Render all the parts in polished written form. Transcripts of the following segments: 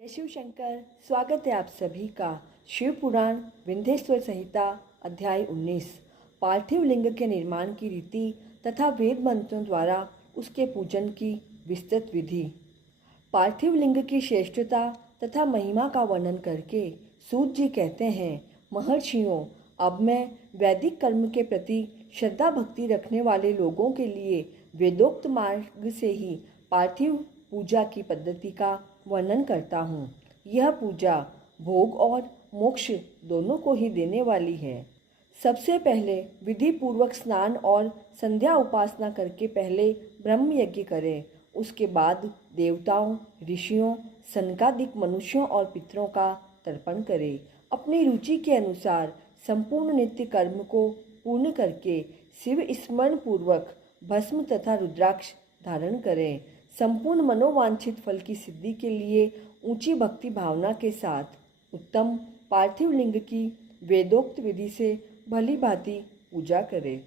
जय शिव शंकर। स्वागत है आप सभी का शिव पुराण विंध्येश्वर संहिता अध्याय 19 पार्थिव लिंग के निर्माण की रीति तथा वेद मंत्रों द्वारा उसके पूजन की विस्तृत विधि। पार्थिव लिंग की श्रेष्ठता तथा महिमा का वर्णन करके सूत जी कहते हैं, महर्षियों, अब मैं वैदिक कर्म के प्रति श्रद्धा भक्ति रखने वाले लोगों के लिए वेदोक्त मार्ग से ही पार्थिव पूजा की पद्धति का वर्णन करता हूँ। यह पूजा भोग और मोक्ष दोनों को ही देने वाली है। सबसे पहले विधि पूर्वक स्नान और संध्या उपासना करके पहले ब्रह्म यज्ञ करें। उसके बाद देवताओं, ऋषियों, सनकादिक मनुष्यों और पितरों का तर्पण करें। अपनी रुचि के अनुसार संपूर्ण नित्य कर्म को पूर्ण करके शिव स्मरण पूर्वक भस्म तथा रुद्राक्ष धारण करें। संपूर्ण मनोवांछित फल की सिद्धि के लिए ऊंची भक्ति भावना के साथ उत्तम पार्थिव लिंग की वेदोक्त विधि से भली भांति पूजा करें।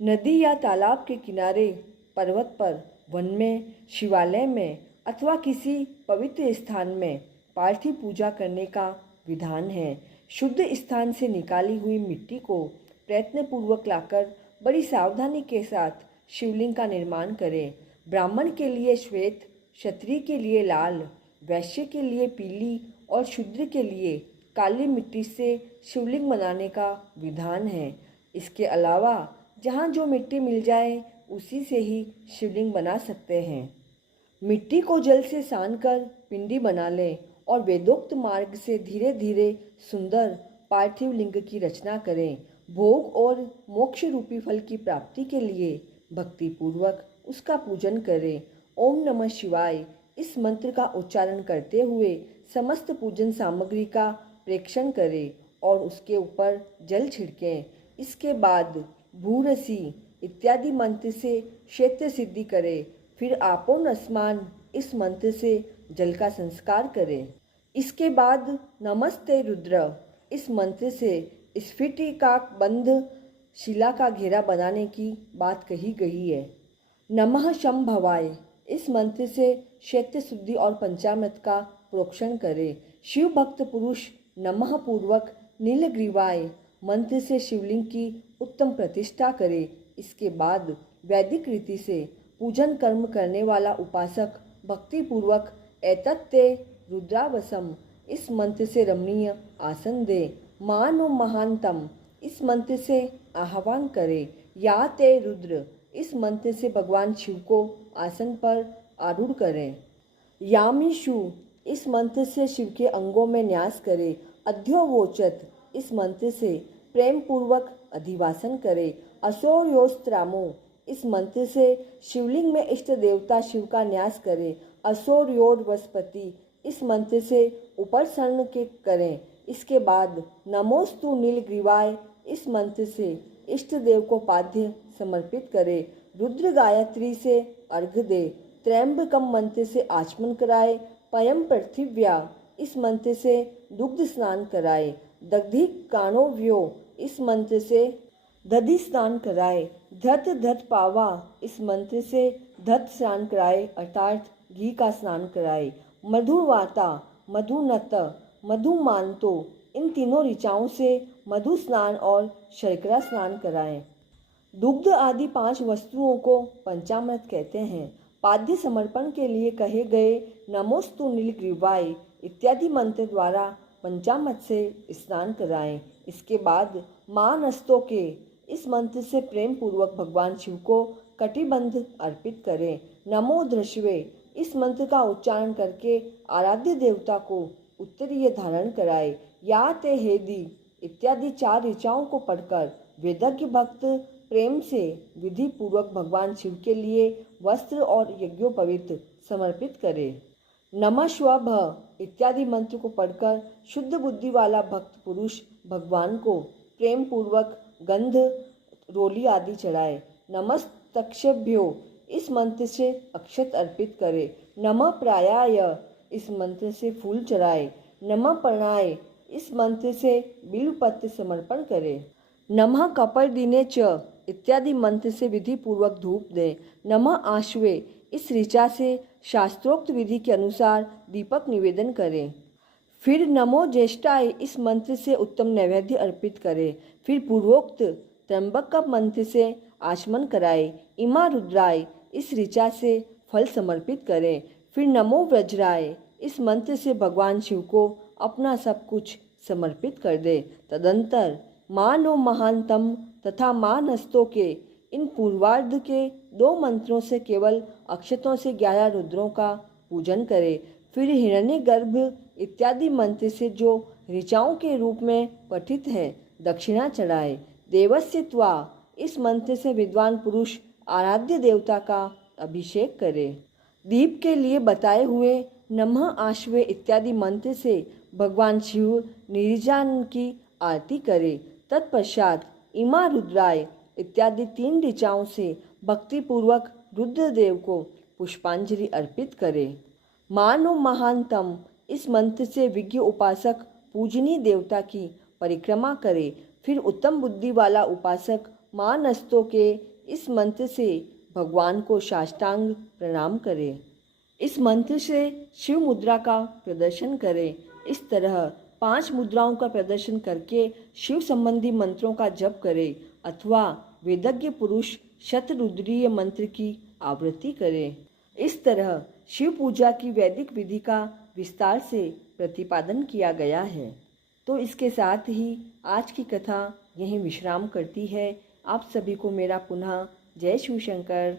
नदी या तालाब के किनारे, पर्वत पर, वन में, शिवालय में अथवा किसी पवित्र स्थान में पार्थिव पूजा करने का विधान है। शुद्ध स्थान से निकाली हुई मिट्टी को प्रयत्नपूर्वक लाकर बड़ी सावधानी के साथ शिवलिंग का निर्माण करें। ब्राह्मण के लिए श्वेत, क्षत्रिय के लिए लाल, वैश्य के लिए पीली और शूद्र के लिए काली मिट्टी से शिवलिंग बनाने का विधान है। इसके अलावा जहाँ जो मिट्टी मिल जाए उसी से ही शिवलिंग बना सकते हैं। मिट्टी को जल से सान कर पिंडी बना लें और वेदोक्त मार्ग से धीरे धीरे सुंदर पार्थिव लिंग की रचना करें। भोग और मोक्ष रूपी फल की प्राप्ति के लिए भक्ति पूर्वक उसका पूजन करें। ओम नमः शिवाय इस मंत्र का उच्चारण करते हुए समस्त पूजन सामग्री का प्रेक्षण करें और उसके ऊपर जल छिड़कें। इसके बाद भूरसी इत्यादि मंत्र से क्षेत्र सिद्धि करें। फिर आपो नस्मान इस मंत्र से जल का संस्कार करें। इसके बाद नमस्ते रुद्र इस मंत्र से स्फटिकाक बंध शिला का घेरा बनाने की बात कही गई है। नमः शंभवाय इस मंत्र से क्षेत्र शुद्धि और पंचामृत का प्रोक्षण करें। शिव भक्त पुरुष नमः पूर्वक नीलग्रीवाय मंत्र से शिवलिंग की उत्तम प्रतिष्ठा करे। इसके बाद वैदिक रीति से पूजन कर्म करने वाला उपासक भक्ति पूर्वक एतत्ते रुद्रावसम इस मंत्र से रमणीय आसन दे। मानो महानतम इस मंत्र से आह्वान करे। या ते रुद्र इस मंत्र से भगवान शिव को आसन पर आरूढ़ करें। यामीशु इस मंत्र से शिव के अंगों में न्यास करें। अध्योवोचत इस मंत्र से प्रेम पूर्वक अधिवासन करें। असौर्योस्त्रामो इस मंत्र से शिवलिंग में इष्ट देवता शिव का न्यास करें। असौर्योर्वस्पति इस मंत्र से उपसरण के करें। इसके बाद नमोस्तु नीलग्रीवाय इस मंत्र से इष्ट देव को पाद्य समर्पित करे। रुद्र गायत्री से अर्घ दे। त्रयंबकम मंत्र से आचमन कराए। पयम पृथिव्या इस मंत्र से दुग्ध स्नान कराए। दग्धि काणोव्यो इस मंत्र से दधि स्नान कराए। धत धत पावा इस मंत्र से धत स्नान कराए अर्थात घी का स्नान कराए। मधुवाता, मधुनत, मधुमानतो इन तीनों ऋचाओं से मधु स्नान और शर्करा स्नान कराएं। दुग्ध आदि 5 वस्तुओं को पंचामृत कहते हैं। पाद्य समर्पण के लिए कहे गए नमोस्तु नीलग्रीवाय इत्यादि मंत्र द्वारा पंचामृत से स्नान कराएं। इसके बाद मानस्तों के इस मंत्र से प्रेम पूर्वक भगवान शिव को कटिबंध अर्पित करें। नमो धृष्वे इस मंत्र का उच्चारण करके आराध्य देवता को उत्तरीय धारण कराए। या ते हेदी इत्यादि 4 ऋचाओं को पढ़कर वेदज्ञ भक्त प्रेम से विधि पूर्वक भगवान शिव के लिए वस्त्र और यज्ञोपवीत समर्पित करे। नमः श्वभ इत्यादि मंत्र को पढ़कर शुद्ध बुद्धि वाला भक्त पुरुष भगवान को प्रेम पूर्वक गंध, रोली आदि चढ़ाए। नमस्तक्षभ्यो इस मंत्र से अक्षत अर्पित करे। नमः प्रायाय इस मंत्र से फूल चढ़ाए। नमः पर्णाय इस मंत्र से बिल्वपत्र समर्पण करे। नमः कपर्दिने च इत्यादि मंत्र से विधि पूर्वक धूप दें। नमः आश्वे इस ऋचा से शास्त्रोक्त विधि के अनुसार दीपक निवेदन करें। फिर नमो ज्येष्ठाय इस मंत्र से उत्तम नैवेद्य अर्पित करें। फिर पूर्वोक्त त्र्यंबक का मंत्र से आचमन कराए। इमा रुद्राय इस ऋचा से फल समर्पित करें। फिर नमो वज्राय इस मंत्र से भगवान शिव को अपना सब कुछ समर्पित कर दे। तदंतर मान नो महानतम तथा मान हस्तों के इन पूर्वार्ध के 2 मंत्रों से केवल अक्षतों से 11 रुद्रों का पूजन करें। फिर हिरण्यगर्भ इत्यादि मंत्र से जो ऋचाओं के रूप में पठित है दक्षिणा चढ़ाए। देवस्य त्वा इस मंत्र से विद्वान पुरुष आराध्य देवता का अभिषेक करे। दीप के लिए बताए हुए नमः आश्वे इत्यादि मंत्र से भगवान शिव निर्जान की आरती करे। तत्पश्चात इमा रुद्राय इत्यादि 3 ऋचाओं से भक्तिपूर्वक रुद्रदेव को पुष्पांजलि अर्पित करे। मानो महानतम इस मंत्र से विज्ञ उपासक पूजनीय देवता की परिक्रमा करे। फिर उत्तम बुद्धि वाला उपासक मानस्तों के इस मंत्र से भगवान को साष्टांग प्रणाम करे। इस मंत्र से शिव मुद्रा का प्रदर्शन करें। इस तरह 5 मुद्राओं का प्रदर्शन करके शिव संबंधी मंत्रों का जप करें अथवा वेदज्ञ पुरुष शतरुद्रीय मंत्र की आवृत्ति करें। इस तरह शिव पूजा की वैदिक विधि का विस्तार से प्रतिपादन किया गया है। तो इसके साथ ही आज की कथा यहीं विश्राम करती है। आप सभी को मेरा पुनः जय शिव शंकर।